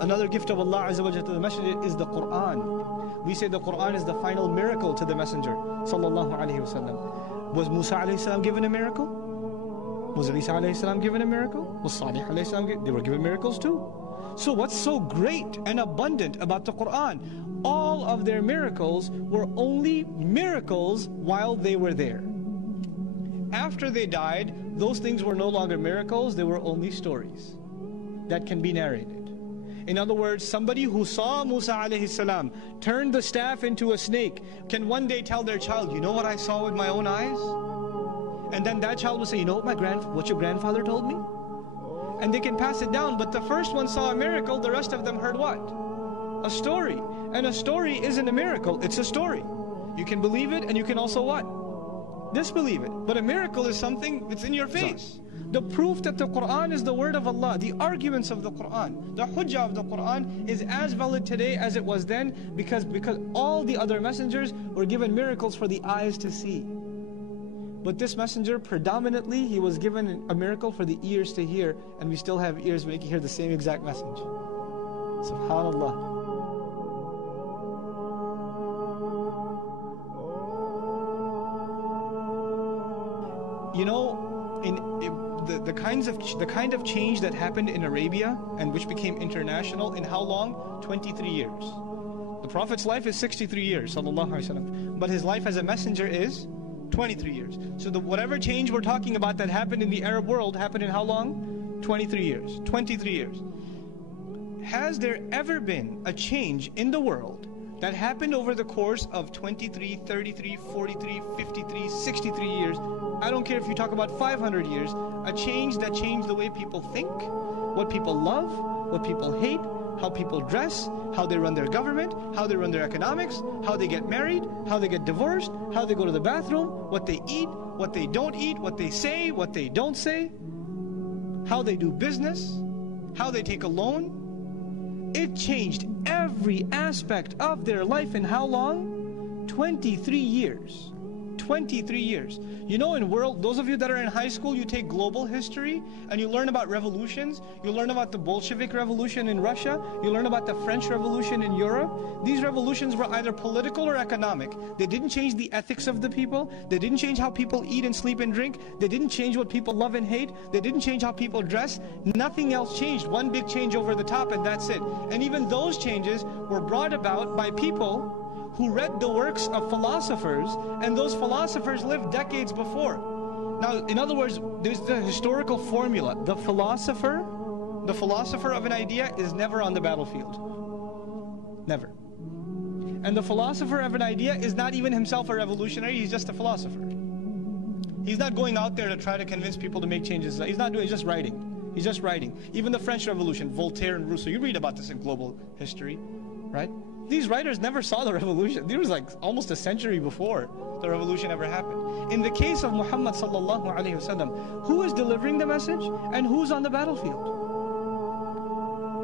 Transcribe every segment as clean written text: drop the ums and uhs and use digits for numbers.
Another gift of Allah Azza wa Jalla to the Messenger is the Quran. We say the Quran is the final miracle to the Messenger Sallallahu Alaihi Wasallam. Was Musa Alayhi Salam given a miracle? Was Isa Alayhi Salam given a miracle? Was Salih Alayhi Salam, they were given miracles too. So what's so great and abundant about the Quran? All of their miracles were only miracles while they were there. After they died, those things were no longer miracles, they were only stories that can be narrated. In other words, somebody who saw Musa alayhi salam turn the staff into a snake can one day tell their child, you know what I saw with my own eyes? And then that child will say, you know what your grandfather told me? And they can pass it down, but the first one saw a miracle, the rest of them heard what? A story. And a story isn't a miracle, it's a story. You can believe it and you can also what? Disbelieve it. But a miracle is something that's in your face. The proof that the Quran is the word of Allah, the arguments of the Quran, the hujjah of the Quran is as valid today as it was then because all the other messengers were given miracles for the eyes to see. But this messenger, predominantly, he was given a miracle for the ears to hear, and we still have ears making hear the same exact message. SubhanAllah. You know, the kind of change that happened in Arabia and which became international in how long? 23 years. The Prophet's life is 63 years, sallallahu alaihi wasallam, but his life as a messenger is 23 years. So whatever change we're talking about that happened in the Arab world happened in how long? 23 years. 23 years. Has there ever been a change in the world that happened over the course of 23, 33, 43, 53, 63 years? I don't care if you talk about 500 years, a change that changed the way people think, what people love, what people hate, how people dress, how they run their government, how they run their economics, how they get married, how they get divorced, how they go to the bathroom, what they eat, what they don't eat, what they say, what they don't say, how they do business, how they take a loan. It changed every aspect of their life in how long? 23 years. 23 years. You know, those of you that are in high school, you take global history and you learn about revolutions. You learn about the Bolshevik Revolution in Russia. You learn about the French Revolution in Europe. These revolutions were either political or economic. They didn't change the ethics of the people. They didn't change how people eat and sleep and drink. They didn't change what people love and hate. They didn't change how people dress. Nothing else changed. One big change over the top and that's it. And even those changes were brought about by people who read the works of philosophers, and those philosophers lived decades before. Now, in other words, there's the historical formula. The philosopher of an idea is never on the battlefield. Never. And the philosopher of an idea is not even himself a revolutionary, he's just a philosopher. He's not going out there to try to convince people to make changes. He's just writing. He's just writing. Even the French Revolution, Voltaire and Rousseau, you read about this in global history, right? These writers never saw the revolution. It was like almost a century before the revolution ever happened. In the case of Muhammad sallallahu alaihi wasallam, who is delivering the message and who's on the battlefield?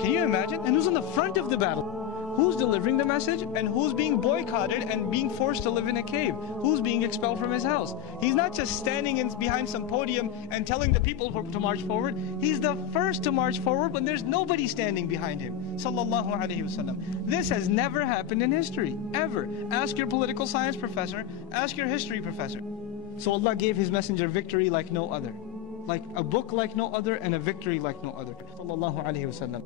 Can you imagine? And who's on the front of the battle? Who's delivering the message and who's being boycotted and being forced to live in a cave? Who's being expelled from his house? He's not just standing behind some podium and telling the people to march forward. He's the first to march forward when there's nobody standing behind him. Sallallahu alaihi wasallam. This has never happened in history, ever. Ask your political science professor, ask your history professor. So Allah gave His messenger victory like no other. Like a book like no other and a victory like no other. Sallallahu alaihi wasallam.